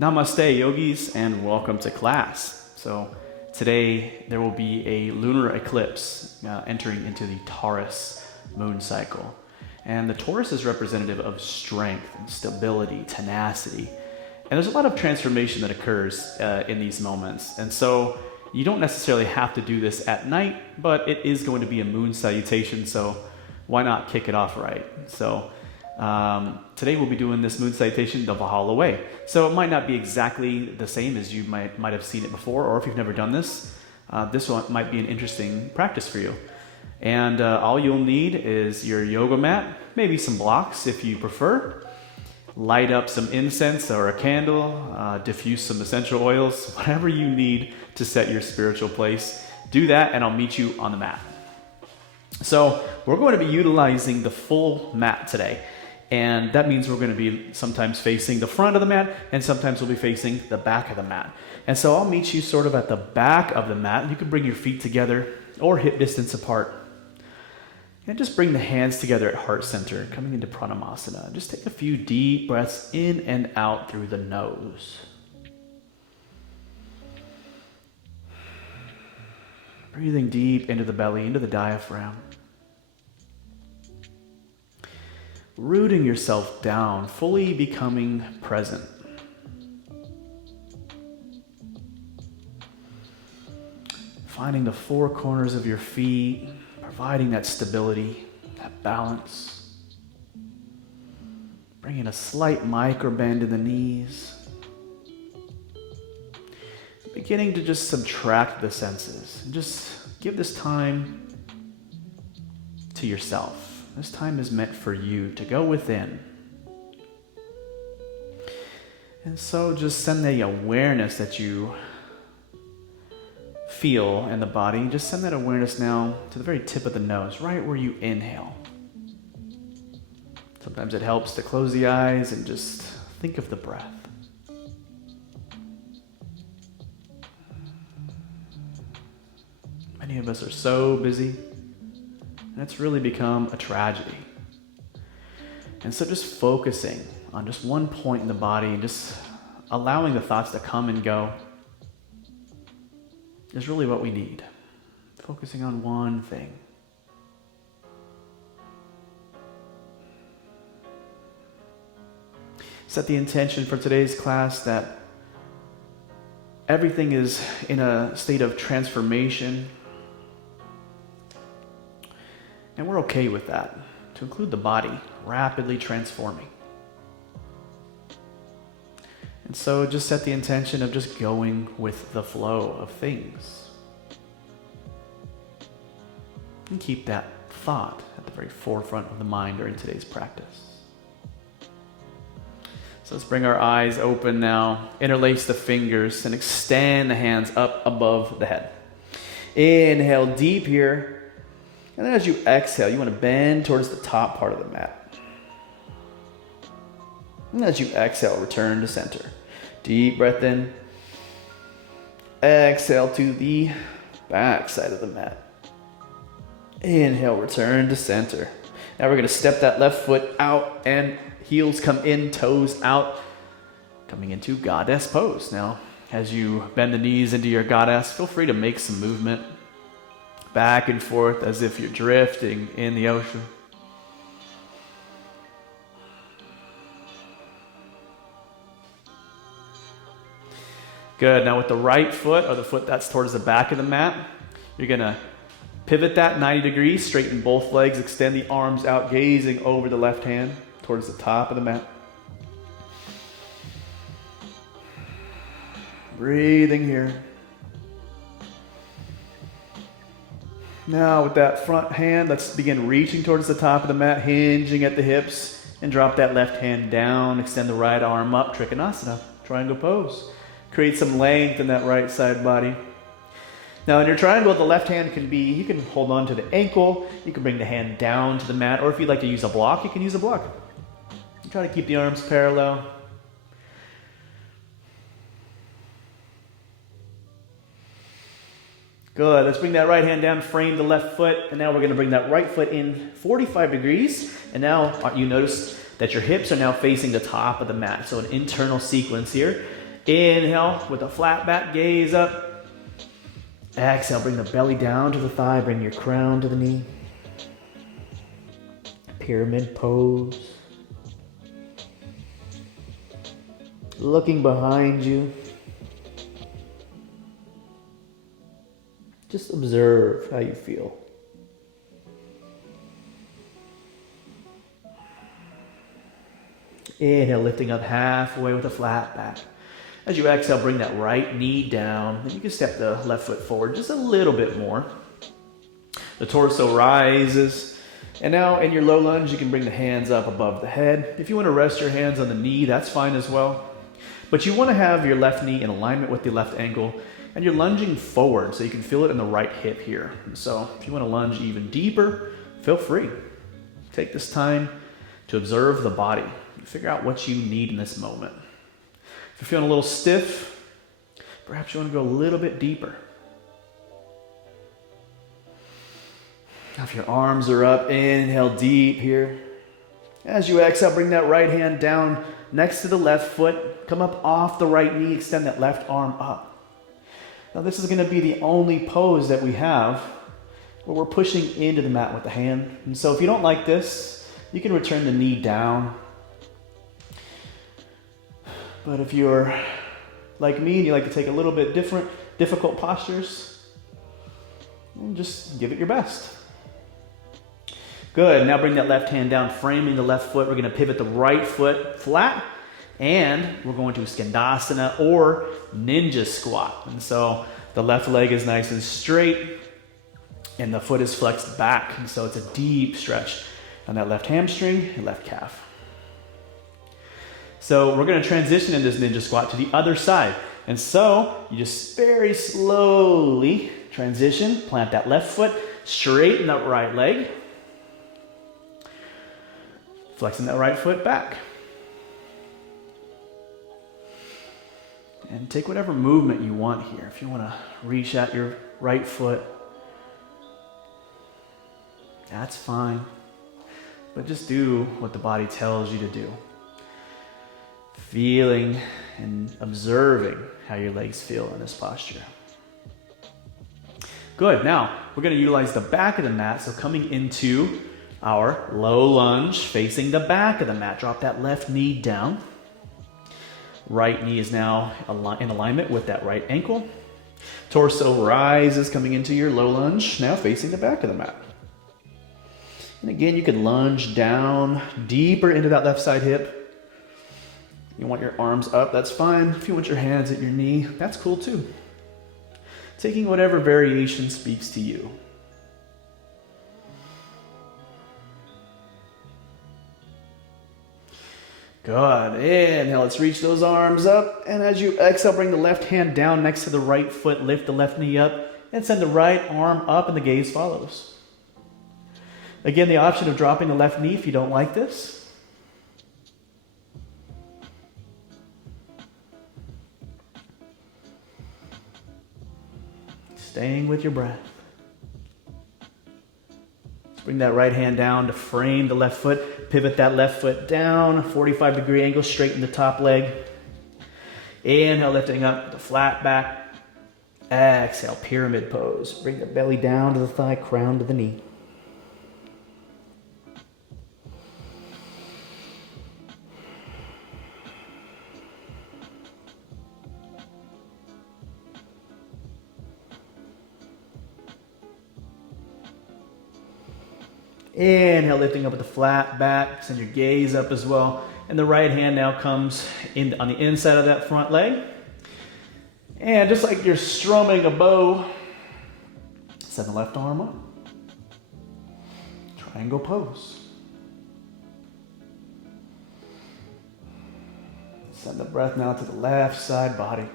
Namaste, yogis, and welcome to class. So today there will be a lunar eclipse entering into the Taurus moon cycle. And the Taurus is representative of strength and stability, tenacity. And there's a lot of transformation that occurs in these moments. And so you don't necessarily have to do this at night, but it is going to be a moon salutation, so why not kick it off right? So today we'll be doing this moon salutation the Valhalla way. So it might not be exactly the same as you might have seen it before, or if you've never done this, this one might be an interesting practice for you. And all you'll need is your yoga mat, maybe some blocks if you prefer. Light up some incense or a candle, diffuse some essential oils, whatever you need to set your spiritual place. Do that and I'll meet you on the mat. So we're going to be utilizing the full mat today. And that means we're going to be sometimes facing the front of the mat and sometimes we'll be facing the back of the mat. And so I'll meet you sort of at the back of the mat. You can bring your feet together or hip distance apart. And just bring the hands together at heart center, coming into Pranamasana. Just take a few deep breaths in and out through the nose. Breathing deep into the belly, into the diaphragm. Rooting yourself down, fully becoming present. Finding the four corners of your feet, providing that stability, that balance. Bringing a slight micro bend in the knees. Beginning to just subtract the senses. And just give this time to yourself. This time is meant for you to go within. And so just send the awareness that you feel in the body. Just send that awareness now to the very tip of the nose, right where you inhale. Sometimes it helps to close the eyes and just think of the breath. Many of us are so busy. And it's really become a tragedy. And so just focusing on just one point in the body and just allowing the thoughts to come and go is really what we need. Focusing on one thing. Set the intention for today's class that everything is in a state of transformation. And we're okay with that, to include the body rapidly transforming. And so just set the intention of just going with the flow of things. And keep that thought at the very forefront of the mind during today's practice. So let's bring our eyes open now, interlace the fingers, and extend the hands up above the head. Inhale deep here. And then as you exhale, you want to bend towards the top part of the mat. And as you exhale, return to center. Deep breath in. Exhale to the back side of the mat. Inhale, return to center. Now we're going to step that left foot out and heels come in, toes out. Coming into goddess pose. Now, as you bend the knees into your goddess, feel free to make some movement. Back and forth as if you're drifting in the ocean. Good. Now with the right foot, or the foot that's towards the back of the mat, you're going to pivot that 90 degrees, straighten both legs, extend the arms out, gazing over the left hand towards the top of the mat. Breathing here. Now with that front hand, let's begin reaching towards the top of the mat, hinging at the hips, and drop that left hand down, extend the right arm up, Trikonasana, triangle pose. Create some length in that right side body. Now in your triangle, the left hand you can hold on to the ankle, you can bring the hand down to the mat, or if you'd like to use a block, you can use a block. Try to keep the arms parallel. Good. Let's bring that right hand down, frame the left foot, and now we're going to bring that right foot in 45 degrees. And now you notice that your hips are now facing the top of the mat. So an internal sequence here. Inhale with a flat back, gaze up. Exhale, bring the belly down to the thigh, bring your crown to the knee. Pyramid pose. Looking behind you. Just observe how you feel. Inhale, lifting up halfway with a flat back. As you exhale, bring that right knee down. Then you can step the left foot forward just a little bit more. The torso rises. And now in your low lunge, you can bring the hands up above the head. If you want to rest your hands on the knee, that's fine as well. But you want to have your left knee in alignment with the left ankle, and you're lunging forward so you can feel it in the right hip here. And so if you want to lunge even deeper, feel free. Take this time to observe the body. Figure out what you need in this moment. If you're feeling a little stiff, perhaps you want to go a little bit deeper. Now if your arms are up, inhale deep here. As you exhale, bring that right hand down next to the left foot. Come up off the right knee, extend that left arm up. Now this is going to be the only pose that we have where we're pushing into the mat with the hand. And so if you don't like this, you can return the knee down. But if you're like me and you like to take a little bit difficult postures, just give it your best. Good. Now bring that left hand down, framing the left foot. We're going to pivot the right foot flat, and we're going to skandasana or ninja squat. And so the left leg is nice and straight, and the foot is flexed back. And so it's a deep stretch on that left hamstring and left calf. So we're going to transition in this ninja squat to the other side. And so you just very slowly transition, plant that left foot, straighten that right leg, flexing that right foot back. And take whatever movement you want here. If you want to reach out your right foot, that's fine. But just do what the body tells you to do. Feeling and observing how your legs feel in this posture. Good. Now, we're going to utilize the back of the mat. So coming into our low lunge, facing the back of the mat. Drop that left knee down. Right knee is now in alignment with that right ankle. Torso rises, coming into your low lunge, now facing the back of the mat. And again, you can lunge down deeper into that left side hip. You want your arms up, that's fine. If you want your hands at your knee, that's cool too. Taking whatever variation speaks to you. Good. Inhale, let's reach those arms up. And as you exhale, bring the left hand down next to the right foot, lift the left knee up, and send the right arm up, and the gaze follows. Again, the option of dropping the left knee if you don't like this. Staying with your breath. Let's bring that right hand down to frame the left foot. Pivot that left foot down. 45-degree angle, straighten the top leg. Inhale, lifting up the flat back. Exhale, pyramid pose. Bring the belly down to the thigh, crown to the knee. Inhale, lifting up with the flat back. Send your gaze up as well. And the right hand now comes in on the inside of that front leg. And just like you're strumming a bow, send the left arm up. Triangle pose. Send the breath now to the left side body.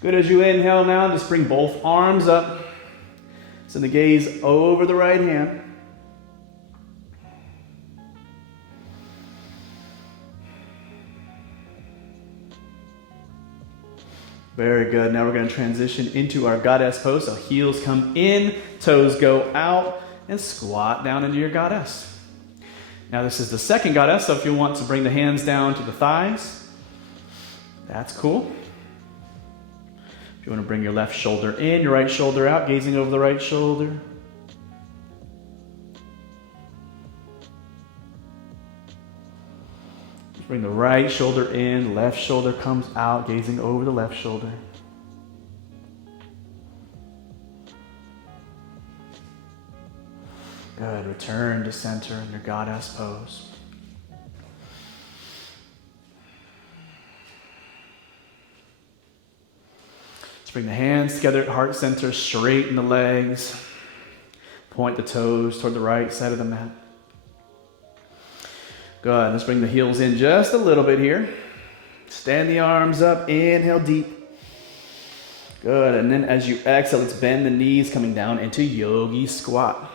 Good. As you inhale now, just bring both arms up. Send the gaze over the right hand. Very good. Now we're going to transition into our goddess pose. So heels come in, toes go out, and squat down into your goddess. Now this is the second goddess, so if you want to bring the hands down to the thighs, that's cool. If you want to bring your left shoulder in, your right shoulder out, gazing over the right shoulder. Bring the right shoulder in, left shoulder comes out, gazing over the left shoulder. Good. Return to center in your goddess pose. Let's bring the hands together at heart center, straighten the legs, point the toes toward the right side of the mat. Good. Let's bring the heels in just a little bit here. Stand the arms up. Inhale deep. Good. And then as you exhale, let's bend the knees coming down into yogi squat.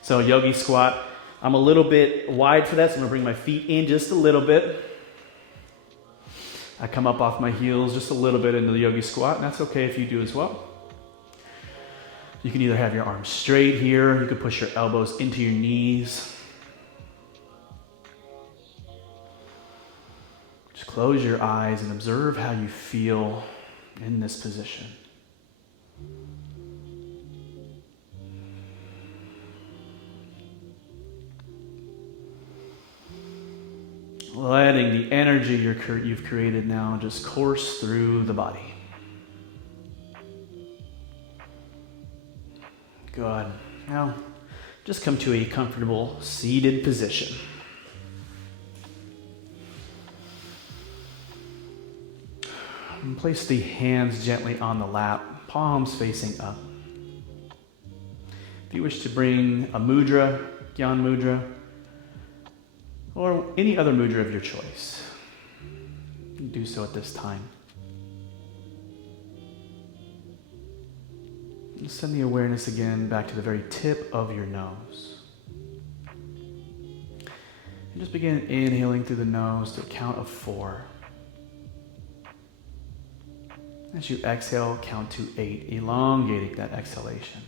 So yogi squat, I'm a little bit wide for that, so I'm going to bring my feet in just a little bit. I come up off my heels just a little bit into the yogi squat, and that's okay if you do as well. You can either have your arms straight here, you can push your elbows into your knees. Just close your eyes and observe how you feel in this position. Letting the energy you've created now just course through the body. Good. Now, just come to a comfortable seated position. And place the hands gently on the lap, palms facing up. If you wish to bring a mudra, Gyan mudra, or any other mudra of your choice, you can do so at this time. And send the awareness again back to the very tip of your nose. And just begin inhaling through the nose to a count of 4. As you exhale, count to 8, elongating that exhalation.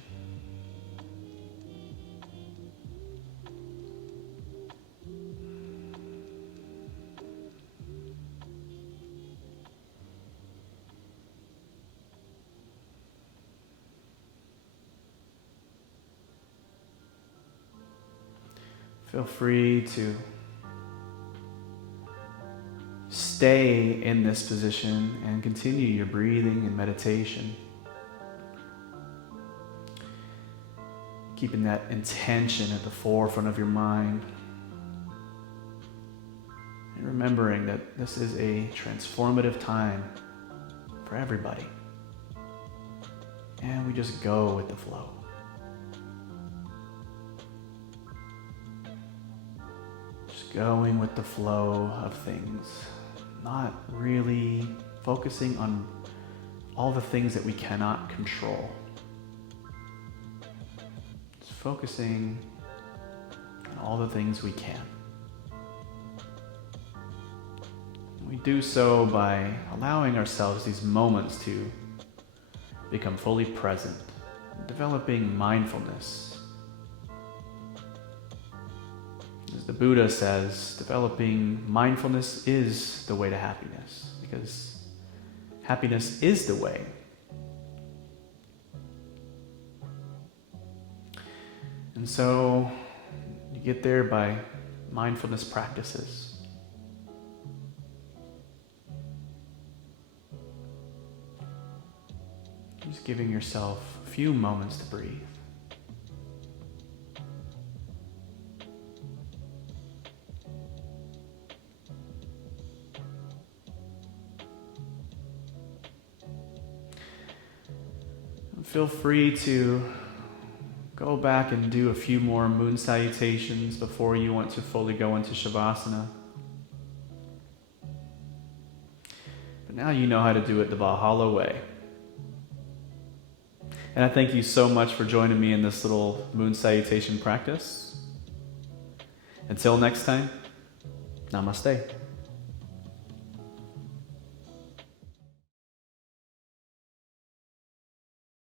Feel free to stay in this position and continue your breathing and meditation. Keeping that intention at the forefront of your mind. And remembering that this is a transformative time for everybody. And we just go with the flow. Going with the flow of things, not really focusing on all the things that we cannot control. Just focusing on all the things we can. We do so by allowing ourselves these moments to become fully present, developing mindfulness. As the Buddha says, developing mindfulness is the way to happiness, because happiness is the way. And so you get there by mindfulness practices. Just giving yourself a few moments to breathe. Feel free to go back and do a few more moon salutations before you want to fully go into Shavasana. But now you know how to do it the Valhalla way. And I thank you so much for joining me in this little moon salutation practice. Until next time, namaste.